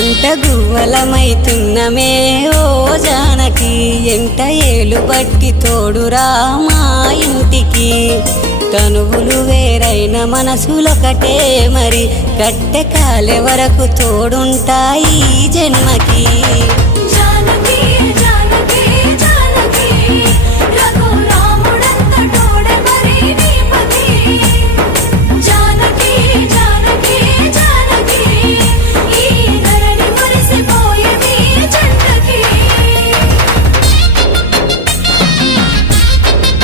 జంట గువ్వలమైతున్నమే ఓ జానకి ఎంట ఏలు బట్టి తోడురా మా ఇంటికి తనువులు వేరైన మనసులొకటే మరి కట్టె కాలే వరకు తోడుంటాయి జన్మకి